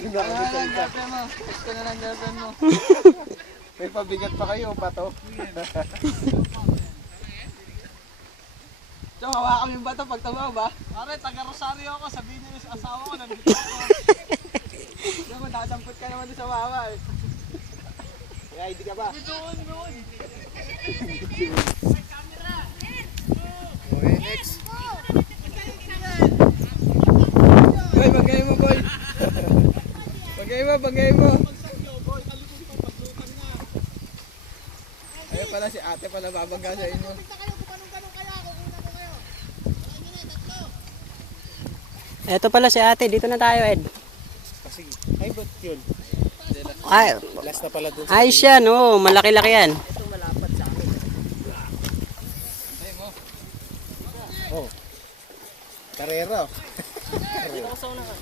Gusto na lang girlfriend mo. May pabigat pa kayo, pato. Chong, hawakan yung bato pag tumaw ba? Pare, taga-Rosario ako. Sabihin niyo yung asawa ko. Nandito ako. Naman, nakasampot ka naman sa wawa eh. May ID ka ba? Doon. Okay, next. Boy, bagay mo boy. Bagay mo. Ayun pala si ate pala babangga sa inyo. Eto pala si ate, dito na tayo, Ed. Sige. Ay, ba't yun? Ay, Last na pala dun. ayos yan, oh, malaki-laki yan. Oh. Karera.